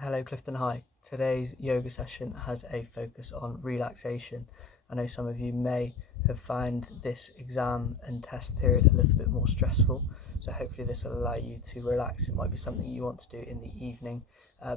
Hello Clifton High. Today's yoga session has a focus on relaxation. I know some of you may have found this exam and test period a little bit more stressful, so hopefully this will allow you to relax. It might be something you want to do in the evening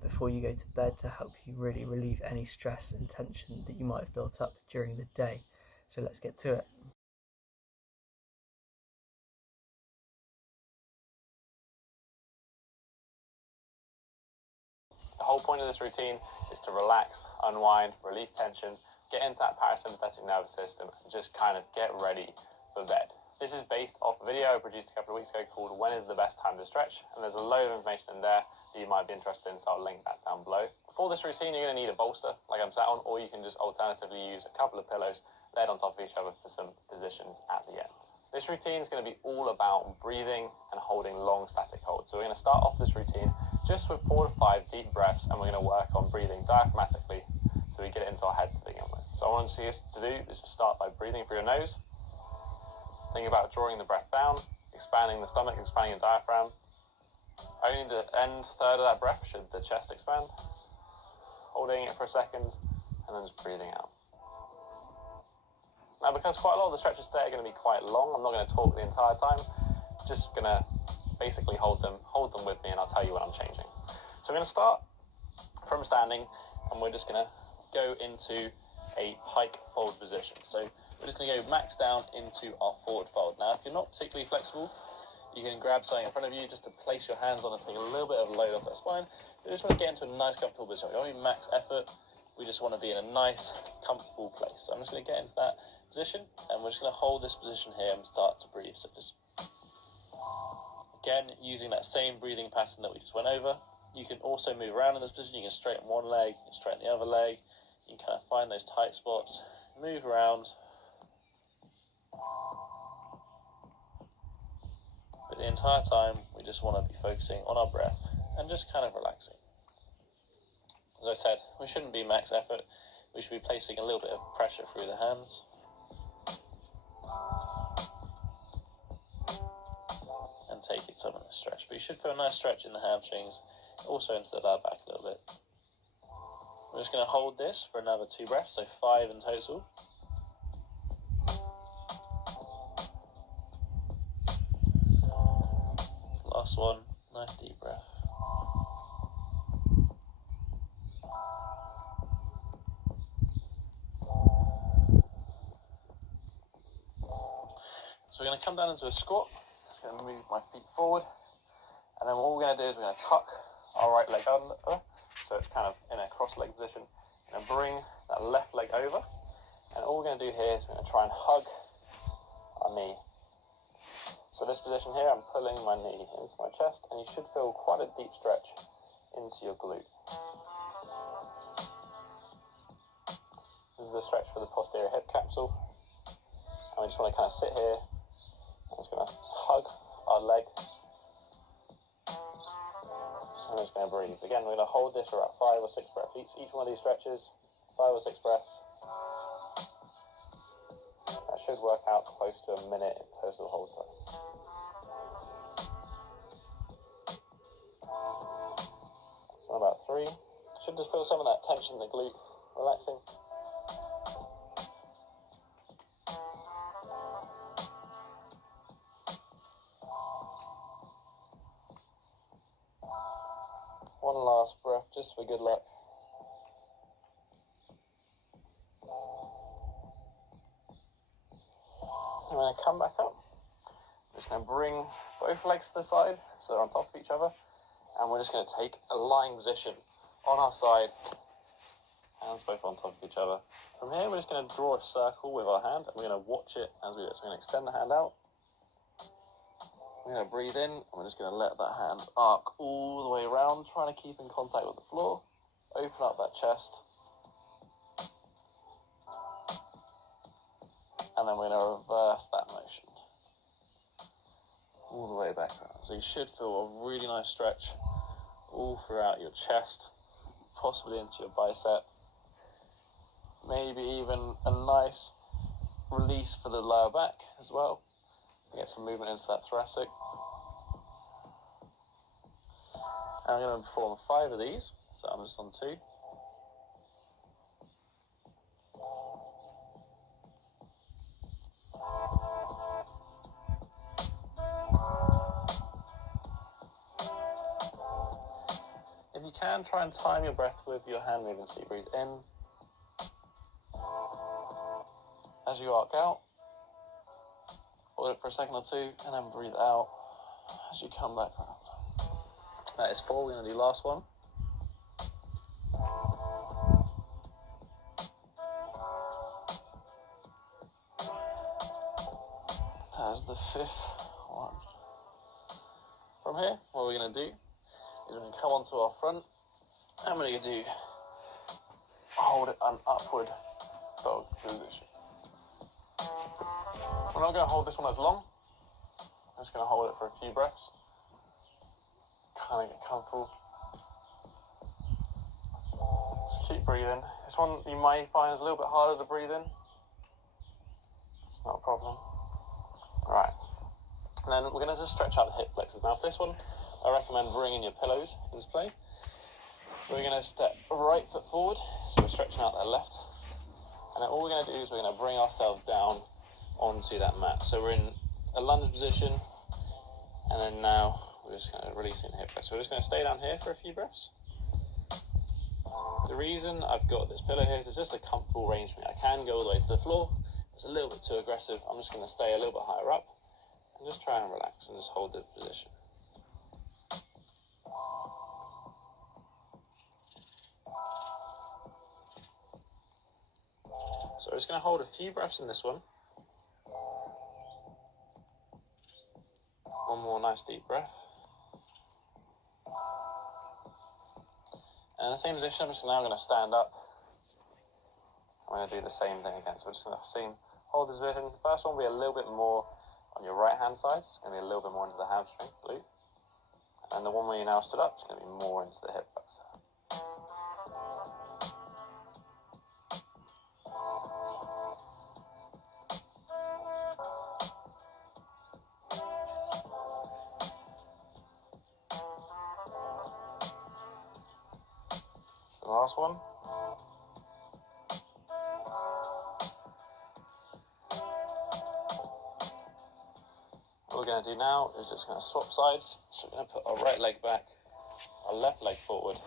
before you go to bed to help you really relieve any stress and tension that you might have built up during the day. So let's get to it. The whole point of this routine is to relax, unwind, relieve tension, get into that parasympathetic nervous system, and just kind of get ready for bed. This is based off a video I produced a couple of weeks ago called When is the Best Time to Stretch? And there's a load of information in there that you might be interested in, so I'll link that down below. For this routine, you're going to need a bolster, like I'm sat on, or you can just alternatively use a couple of pillows laid on top of each other for some positions at the end. This routine is going to be all about breathing and holding long static holds. So we're going to start off this routine just with 4 to 5 deep breaths, and we're going to work on breathing diaphragmatically so we get it into our head to begin with. So what I want you to do is just start by breathing through your nose. Think about drawing the breath down, expanding the stomach, expanding the diaphragm. Only the end third of that breath should the chest expand. Holding it for a second, and then just breathing out. Now, because quite a lot of the stretches today are going to be quite long, I'm not going to talk the entire time. Just going to basically hold them with me, and I'll tell you when I'm changing. So we're going to start from standing, and we're just going to go into a pike fold position. So we're just going to go max down into our forward fold. Now, if you're not particularly flexible, you can grab something in front of you just to place your hands on and take a little bit of load off that spine. We just want to get into a nice, comfortable position. We don't need max effort. We just want to be in a nice, comfortable place. So I'm just going to get into that position, and we're just going to hold this position here and start to breathe. So just, again, using that same breathing pattern that we just went over. You can also move around in this position. You can straighten one leg, you can straighten the other leg. You can kind of find those tight spots, move around. But the entire time, we just want to be focusing on our breath and just kind of relaxing. As I said, we shouldn't be max effort. We should be placing a little bit of pressure through the hands. And take it some of the stretch. But you should feel a nice stretch in the hamstrings, also into the lower back a little bit. We're just going to hold this for another 2 breaths, so 5 in total. Last one, nice deep breath. So we're going to come down into a squat. Just going to move my feet forward. And then what we're going to do is we're going to tuck our right leg under, so it's kind of in a cross-leg position. We're going to bring that left leg over. And all we're going to do here is we're going to try and hug our knee. So this position here, I'm pulling my knee into my chest, and you should feel quite a deep stretch into your glute. This is a stretch for the posterior hip capsule. And we just want to kind of sit here. I'm just going to hug our leg. And we're just going to breathe. Again, we're going to hold this for about 5 or 6 breaths. Each one of these stretches, 5 or 6 breaths. That should work out close to a minute in total hold time. So about 3. Should just feel some of that tension in the glute relaxing. One last breath, just for good luck. I'm going to come back up. I'm just going to bring both legs to the side so they're on top of each other. And we're just going to take a lying position on our side, hands both on top of each other. From here, we're just going to draw a circle with our hand, and we're going to watch it as we do it. So we're going to extend the hand out. We're going to breathe in, and we're just going to let that hand arc all the way around, trying to keep in contact with the floor. Open up that chest. And then we're going to reverse that motion all the way back around. So you should feel a really nice stretch all throughout your chest, possibly into your bicep. Maybe even a nice release for the lower back as well. Get some movement into that thoracic. And I'm going to perform 5 of these. So I'm just on 2. If you can, try and time your breath with your hand movement. So you breathe in as you arc out, hold it for a second or 2, and then breathe out as you come back around. That is 4. We're going to do last one. That is the 5th one. From here, what we're going to do is we're going to come onto our front, and we're going to do hold it an upward dog position. We're not going to hold this one as long. I'm just going to hold it for a few breaths. Kind of get comfortable. Just keep breathing. This one you may find is a little bit harder to breathe in. It's not a problem. Alright. And then we're going to just stretch out the hip flexors. Now, for this one, I recommend bringing your pillows into play. We're going to step right foot forward, so we're stretching out that left. And then all we're going to do is we're going to bring ourselves down onto that mat. So we're in a lunge position, and then now we're just going to release in hip flex. So we're just going to stay down here for a few breaths. The reason I've got this pillow here is it's just a comfortable range for me. I can go all the way to the floor. If it's a little bit too aggressive, I'm just going to stay a little bit higher up and just try and relax and just hold the position. So we're just going to hold a few breaths in this one. One more nice deep breath. And in the same position, I'm just now going to stand up. I'm going to do the same thing again. So we're just going to hold this position. The first one will be a little bit more on your right hand side. It's going to be a little bit more into the hamstring, glute. And the one where you now stood up is going to be more into the hip flexor. The last one. What we're going to do now is just going to swap sides. So we're going to put our right leg back, our left leg forward.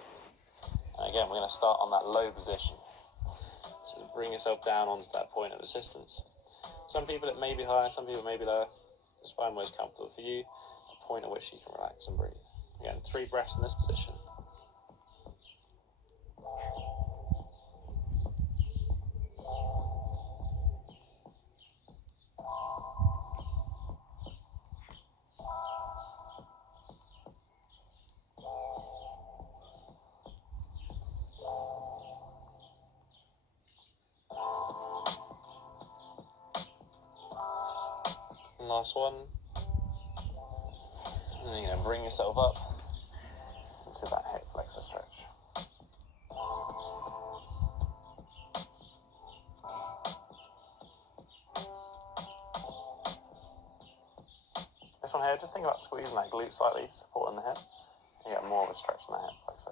And again, we're going to start on that low position. So bring yourself down onto that point of resistance. Some people it may be higher, some people may be lower. Just find what's comfortable for you, a point at which you can relax and breathe. Again, 3 breaths in this position. Last one. And then you're going to bring yourself up into that hip flexor stretch. This one here, just think about squeezing that glute slightly, supporting the hip. You get more of a stretch in that hip flexor.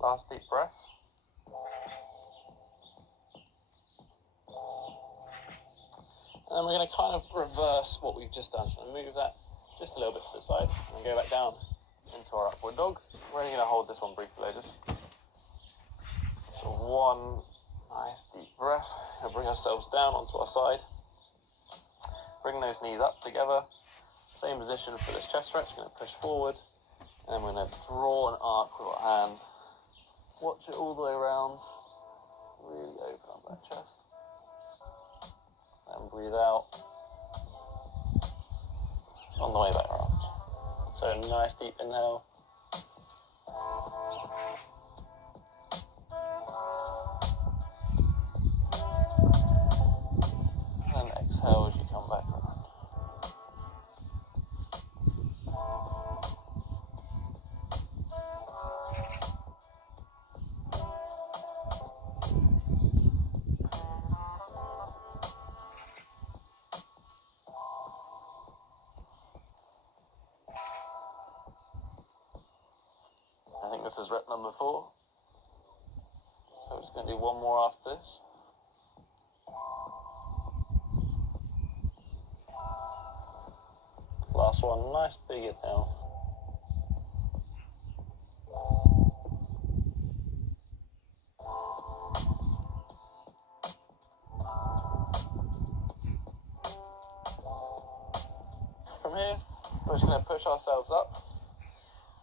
Last deep breath. And then we're going to kind of reverse what we've just done. So we're going to move that just a little bit to the side and go back down into our upward dog. We're only going to hold this one briefly, just sort of one nice deep breath. We'll bring ourselves down onto our side. Bring those knees up together. Same position for this chest stretch. Going to push forward. And then we're going to draw an arc with our hand. Watch it all the way around. Really open up that chest. And breathe out on the way back around. So a nice deep inhale. And exhale as you come back around. this is rep number 4. So we're just going to do one more after this. Last one, nice big inhale. From here, we're just going to push ourselves up.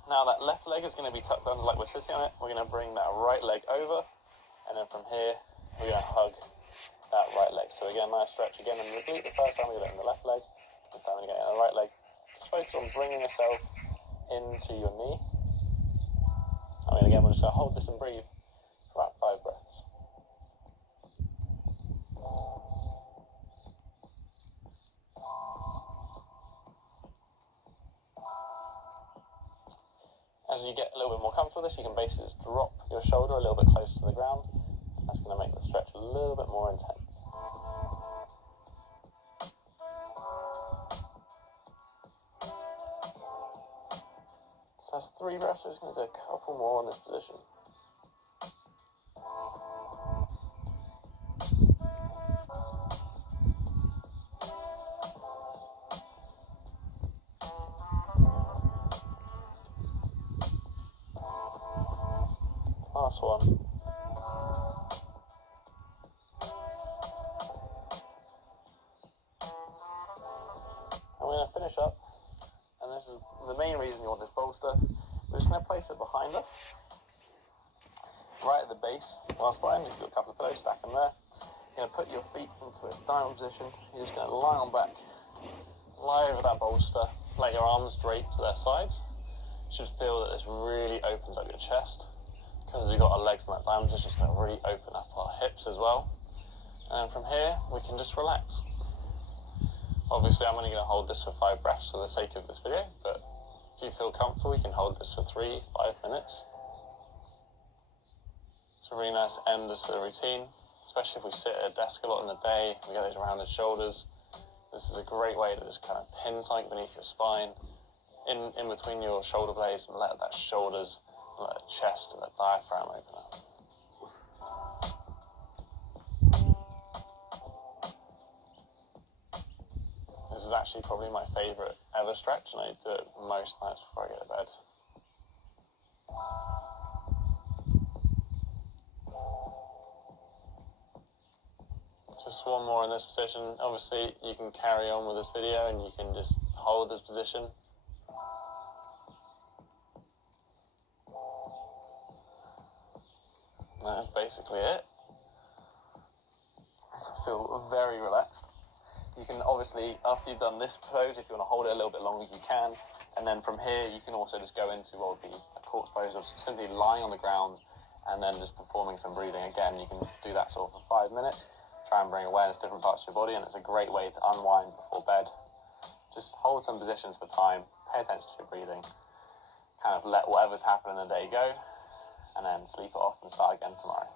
Now that left leg is going to be tucked under like we're sitting on it. We're going to bring that right leg over, and then from here, we're going to hug that right leg. So again, nice stretch again and repeat. The first time we get it in the left leg, this time we get it in the right leg. Just focus on bringing yourself into your knee. Again, we're just going to hold this and breathe for about 5 breaths. As you get a little bit more comfortable with this, you can basically just drop your shoulder a little bit closer to the ground. That's going to make the stretch a little bit more intense. So that's 3 breaths. We're just going to do a couple more in this position. Last one. And we're going to finish up, and this is the main reason you want this bolster. We're just going to place it behind us, right at the base of our spine. You've got a couple of pillows, stack them there. You're going to put your feet into a diamond position. You're just going to lie on back, lie over that bolster, let your arms straight to their sides. You should feel that this really opens up your chest. Because we've got our legs in that diamond position, it's going to really open up our hips as well. And from here, we can just relax. Obviously, I'm only going to hold this for 5 breaths for the sake of this video, but if you feel comfortable, you can hold this for 3-5 minutes. It's a really nice end to the routine, especially if we sit at a desk a lot in the day, we get those rounded shoulders. This is a great way to just kind of pin something beneath your spine, in between your shoulder blades, and let that shoulders, let the chest and the diaphragm open up. This is actually probably my favourite ever stretch, and I do it most nights before I go to bed. Just one more in this position. Obviously, you can carry on with this video and you can just hold this position. That's basically it. I feel very relaxed. You can obviously, after you've done this pose, if you want to hold it a little bit longer, you can. And then from here, you can also just go into what would be a corpse pose of simply lying on the ground and then just performing some breathing. Again, you can do that sort of for 5 minutes. Try and bring awareness to different parts of your body, and it's a great way to unwind before bed. Just hold some positions for time, pay attention to your breathing, kind of let whatever's happened in the day go, and then sleep it off and start again tomorrow.